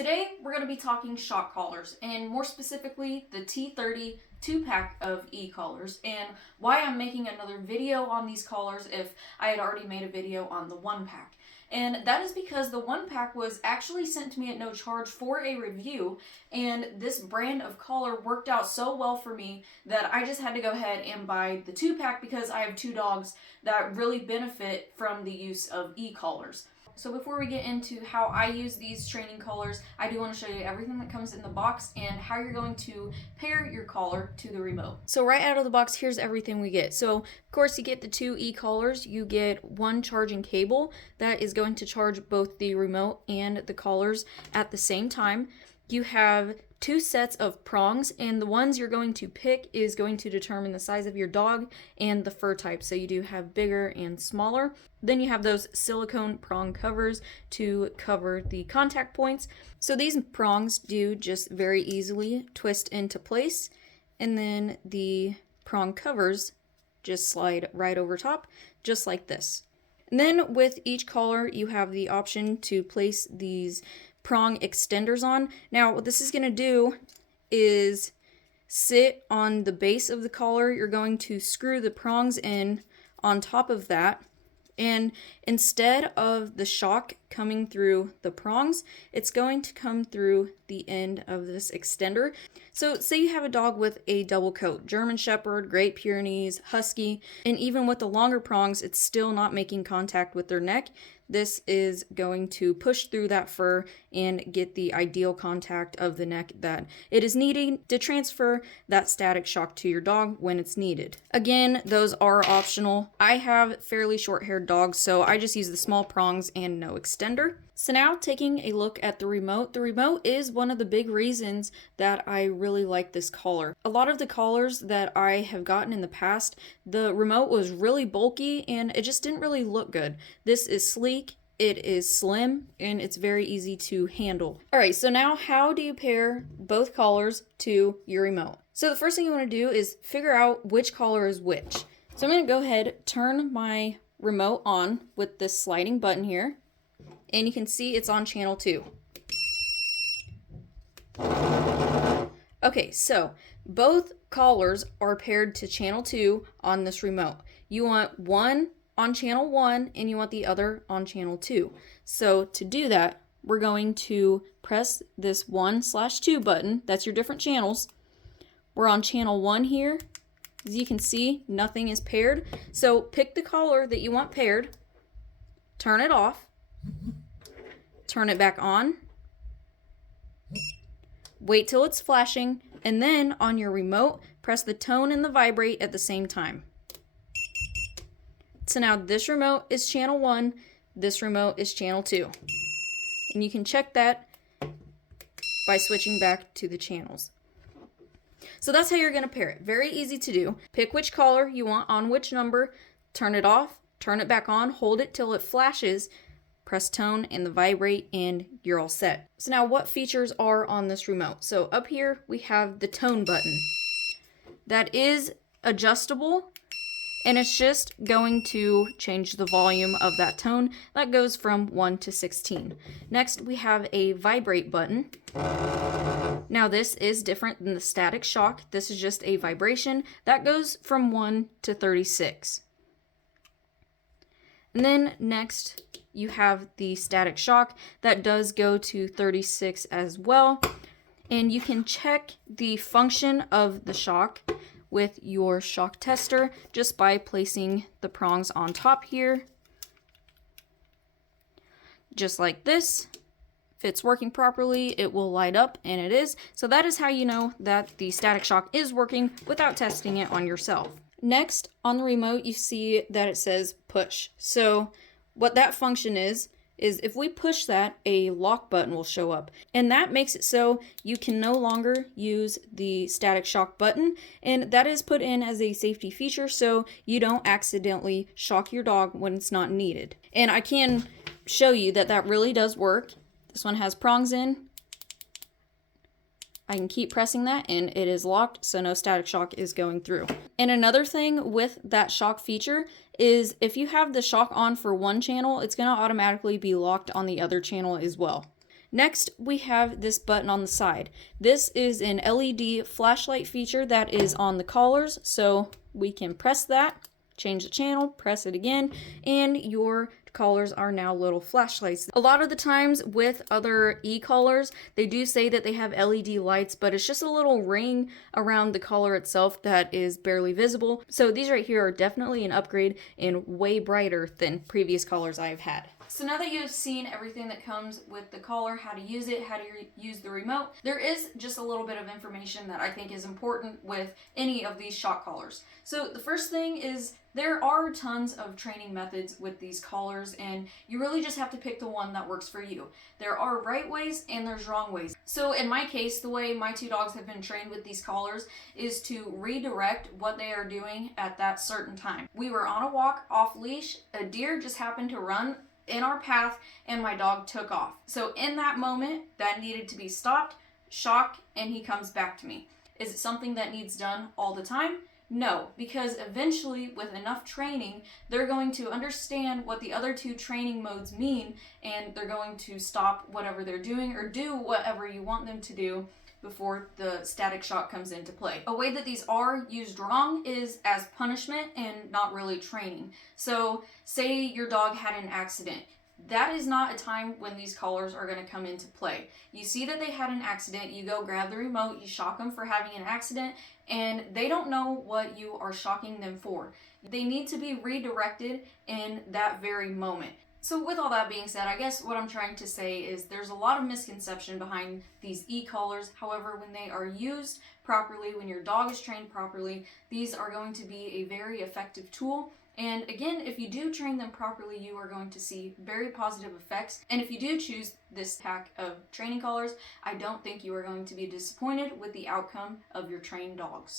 Today we're going to be talking shock collars, and more specifically the T30 2-pack of e-collars, and why I'm making another video on these collars if I had already made a video on the 1-pack. And that is because the 1-pack was actually sent to me at no charge for a review, and this brand of collar worked out so well for me that I just had to go ahead and buy the 2-pack because I have 2 dogs that really benefit from the use of e-collars. So before we get into how I use these training collars, I do want to show you everything that comes in the box and how you're going to pair your collar to the remote. So right out of the box, here's everything we get. So of course you get the 2 e-collars, you get 1 charging cable that is going to charge both the remote and the collars at the same time. You have 2 sets of prongs, and the ones you're going to pick is going to determine the size of your dog and the fur type. So you do have bigger and smaller. Then you have those silicone prong covers to cover the contact points. So these prongs do just very easily twist into place, and then the prong covers just slide right over top, just like this. And then with each collar, you have the option to place these prong extenders on. Now what this is going to do is sit on the base of the collar. You're going to screw the prongs in on top of that, and instead of the shock coming through the prongs, it's going to come through the end of this extender. So say you have a dog with a double coat, German Shepherd, Great Pyrenees, Husky, and even with the longer prongs, it's still not making contact with their neck. This is going to push through that fur and get the ideal contact of the neck that it is needing to transfer that static shock to your dog when it's needed. Again, those are optional. I have fairly short-haired dogs, so I just use the small prongs and no extender. So now taking a look at the remote is one of the big reasons that I really like this collar. A lot of the collars that I have gotten in the past, the remote was really bulky and it just didn't really look good. This is sleek, it is slim, and it's very easy to handle. Alright, so now how do you pair both collars to your remote? So the first thing you want to do is figure out which collar is which. So I'm going to go ahead, turn my remote on with this sliding button here. And you can see it's on channel 2. Okay, so both collars are paired to channel 2 on this remote. You want one on channel 1 and you want the other on channel 2. So to do that, we're going to press this 1/2 button. That's your different channels. We're on channel 1 here. As you can see, nothing is paired. So pick the collar that you want paired, turn it off, turn it back on, wait till it's flashing, and then on your remote, press the tone and the vibrate at the same time. So now this remote is channel 1, this remote is channel 2. And you can check that by switching back to the channels. So that's how you're going to pair it. Very easy to do. Pick which collar you want on which number, turn it off, turn it back on, hold it till it flashes, press tone and the vibrate, and you're all set. So now what features are on this remote? So up here we have the tone button. That is adjustable, and it's just going to change the volume of that tone. That goes from 1 to 16. Next we have a vibrate button. Now this is different than the static shock. This is just a vibration. That goes from 1 to 36. And then next you have the static shock that does go to 36 as well. And you can check the function of the shock with your shock tester just by placing the prongs on top here. Just like this. If it's working properly, it will light up, and it is. So that is how you know that the static shock is working without testing it on yourself. Next, on the remote, you see that it says push. So what that function is if we push that, a lock button will show up. And that makes it so you can no longer use the static shock button. And that is put in as a safety feature so you don't accidentally shock your dog when it's not needed. And I can show you that that really does work. This one has prongs in. I can keep pressing that and it is locked, so no static shock is going through. And another thing with that shock feature is if you have the shock on for one channel, it's going to automatically be locked on the other channel as well. Next, we have this button on the side. This is an LED flashlight feature that is on the collars, so we can press that, change the channel, press it again, and your collars are now little flashlights. A lot of the times with other e-collars, they do say that they have LED lights, but it's just a little ring around the collar itself that is barely visible. So these right here are definitely an upgrade and way brighter than previous collars I've had. So now that you've seen everything that comes with the collar, how to use it, how to use the remote, there is just a little bit of information that I think is important with any of these shock collars. So the first thing is there are tons of training methods with these collars, and you really just have to pick the one that works for you. There are right ways and there's wrong ways. So in my case, the way my two dogs have been trained with these collars is to redirect what they are doing at that certain time. We were on a walk off leash, a deer just happened to run in our path, and my dog took off. So in that moment, that needed to be stopped, shock, and he comes back to me. Is it something that needs done all the time? No, because eventually with enough training, they're going to understand what the other two training modes mean, and they're going to stop whatever they're doing or do whatever you want them to do before the static shock comes into play. A way that these are used wrong is as punishment and not really training. So say your dog had an accident. That is not a time when these collars are going to come into play. You see that they had an accident, you go grab the remote, you shock them for having an accident, and they don't know what you are shocking them for. They need to be redirected in that very moment. So with all that being said, I guess what I'm trying to say is there's a lot of misconception behind these e-collars. However, when they are used properly, when your dog is trained properly, these are going to be a very effective tool. And again, if you do train them properly, you are going to see very positive effects. And if you do choose this pack of training collars, I don't think you are going to be disappointed with the outcome of your trained dogs.